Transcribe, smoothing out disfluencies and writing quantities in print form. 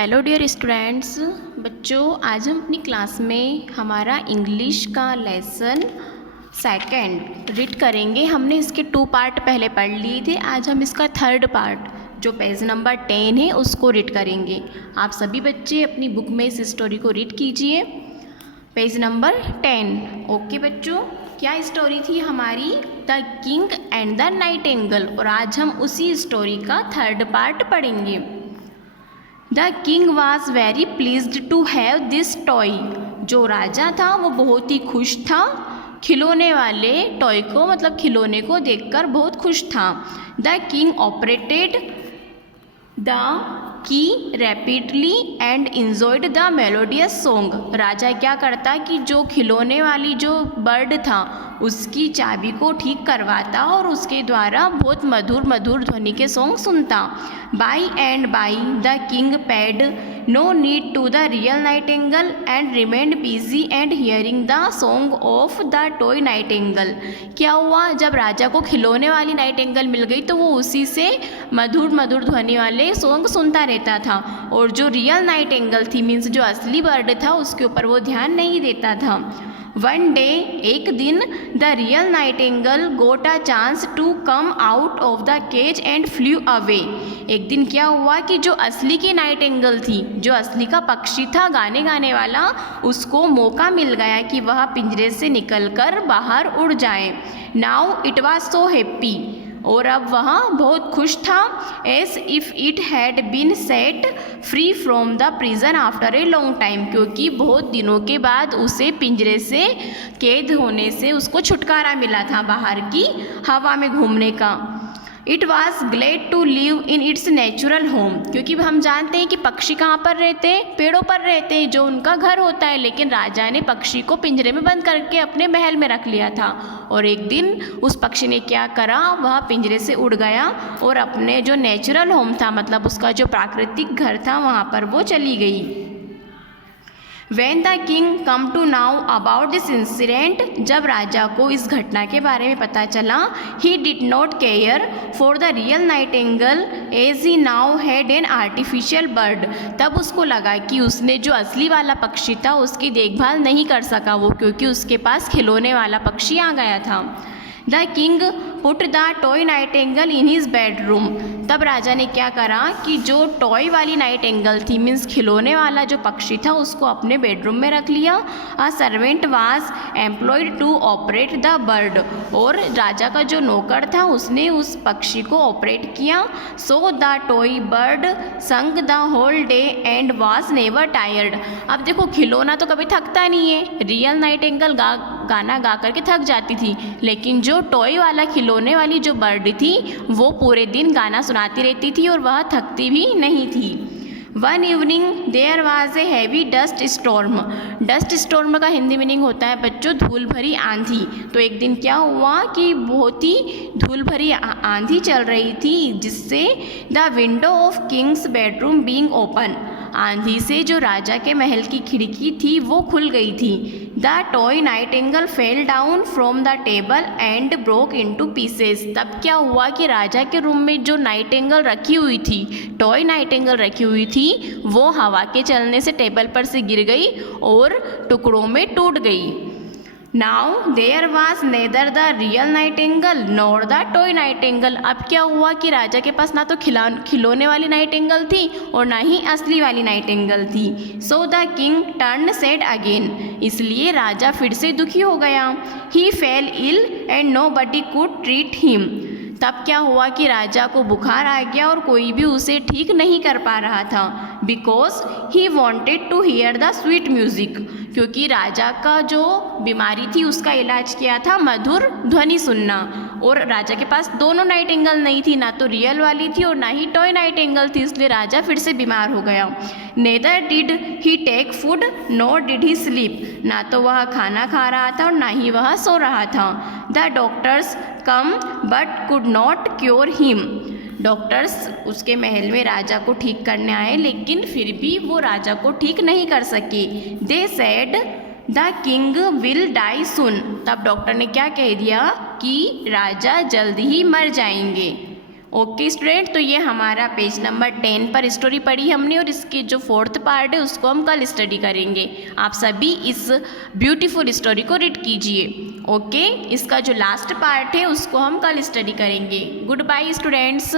Hello dear students. बच्चों, आज हम अपनी क्लास में हमारा इंग्लिश का लेसन सेकंड रीड करेंगे। हमने इसके 2 पार्ट पहले पढ़ लिए थे। आज हम इसका 3rd पार्ट जो पेज नंबर 10 है उसको रीड करेंगे। आप सभी बच्चे अपनी बुक में इस स्टोरी को रीड कीजिए। Page number 10। ओके बच्चों, क्या स्टोरी थी हमारी? The king and the nightingale. और आज हम उसी स्टोरी का 3rd पार्ट पढ़ेंगे। The king was very pleased to have this toy. जो राजा था वो बहुत ही खुश था खिलौने वाले टॉय को, मतलब खिलौने को देखकर बहुत खुश था। The king operated the key rapidly and enjoyed the melodious song. राजा क्या करता कि जो खिलौने वाली जो बर्ड था उसकी चाबी को ठीक करवाता और उसके द्वारा बहुत मधुर मधुर ध्वनि के सॉन्ग सुनता। By and by the king paid no need to the real nightingale and remained busy and hearing the song of the toy nightingale. क्या हुआ, जब राजा को खिलौने वाली नाइटिंगेल मिल गई तो वो उसी से मधुर मधुर ध्वनि वाले सॉन्ग सुनता रहता था, और जो रियल नाइटिंगेल थी मीन्स जो असली बर्ड था उसके ऊपर वो ध्यान नहीं देता था। वन डे, एक दिन, the real nightingale got a chance to come out of the cage and flew away. एक दिन क्या हुआ कि जो असली की नाइटिंगेल थी, जो असली का पक्षी था गाने गाने वाला, उसको मौका मिल गया कि वह पिंजरे से निकलकर बाहर उड़ जाए। Now it was so happy. और अब वह बहुत खुश था। As if it had been set free from the prison after a long time. क्योंकि बहुत दिनों के बाद उसे पिंजरे से कैद होने से उसको छुटकारा मिला था बाहर की हवा में घूमने का। It was glad to live in its natural home. क्योंकि हम जानते हैं कि पक्षी कहाँ पर रहते हैं, पेड़ों पर रहते हैं, जो उनका घर होता है। लेकिन राजा ने पक्षी को पिंजरे में बंद करके अपने महल में रख लिया था। और एक दिन उस पक्षी ने क्या करा, वह पिंजरे से उड़ गया और अपने जो नेचुरल होम था, मतलब उसका जो प्राकृतिक घर था, वहाँ पर वो चली गई। When the king come to know about this incident, जब राजा को इस घटना के बारे में पता चला, he did not care for the real nightingale as he now had an artificial bird। तब उसको लगा कि उसने जो असली वाला पक्षी था उसकी देखभाल नहीं कर सका वो, क्योंकि उसके पास खिलौने वाला पक्षी आ गया था। The king put the toy Nightingale in his bedroom. तब राजा ने क्या करा कि जो टॉय वाली नाइटिंगेल थी मीन्स खिलौने वाला जो पक्षी था उसको अपने बेडरूम में रख लिया। A servant was employed to operate the bird. और राजा का जो नौकर था उसने उस पक्षी को ऑपरेट किया। So the toy bird sang the whole day and was never tired. अब देखो, खिलौना तो कभी थकता नहीं है। रियल नाइटिंगेल गाना गा करके थक जाती थी, लेकिन जो टॉय वाला खिलौने वाली जो बर्ड थी वो पूरे दिन गाना सुनाती रहती थी और वह थकती भी नहीं थी। One evening there was a heavy dust storm. Dust storm का हिंदी मीनिंग होता है बच्चों धूल भरी आंधी। तो एक दिन क्या हुआ कि बहुत ही धूल भरी आंधी चल रही थी, जिससे the window of Kings bedroom being open. आंधी से जो राजा के महल की खिड़की थी वो खुल गई थी। The toy Nightingale fell down from the table and broke into pieces. तब क्या हुआ कि राजा के रूम में जो नाइटिंगेल रखी हुई थी, टॉय नाइटिंगेल रखी हुई थी, वो हवा के चलने से टेबल पर से गिर गई और टुकड़ों में टूट गई। Now there was neither the real nightingale nor the toy nightingale. अब क्या हुआ कि राजा के पास ना तो खिलौने वाली नाइटिंगेल थी और ना ही असली वाली नाइटिंगेल थी। So the king turn sad again. इसलिए राजा फिर से दुखी हो गया। He fell ill and nobody could treat him. तब क्या हुआ कि राजा को बुखार आ गया और कोई भी उसे ठीक नहीं कर पा रहा था। Because he wanted to hear the sweet music. क्योंकि राजा का जो बीमारी थी उसका इलाज किया था मधुर ध्वनि सुनना, और राजा के पास दोनों नाइटिंगेल नहीं थी, ना तो रियल वाली थी और ना ही टॉय नाइटिंगेल थी। इसलिए राजा फिर से बीमार हो गया। Neither did he take food nor did he sleep. ना तो वह खाना खा रहा था और ना ही वह सो रहा था। The doctors come but could not cure him. Doctors उसके महल में राजा को ठीक करने आए, लेकिन फिर भी वो राजा को ठीक नहीं कर सके। They said the king will die soon. तब डॉक्टर ने क्या कह दिया कि राजा जल्दी ही मर जाएंगे। ओके स्टूडेंट, तो ये हमारा पेज नंबर 10 पर स्टोरी पढ़ी हमने और इसकी जो 4th पार्ट है उसको हम कल स्टडी करेंगे। आप सभी इस ब्यूटीफुल स्टोरी को रीड कीजिए। ओके, इसका जो लास्ट पार्ट है उसको हम कल स्टडी करेंगे। Goodbye students.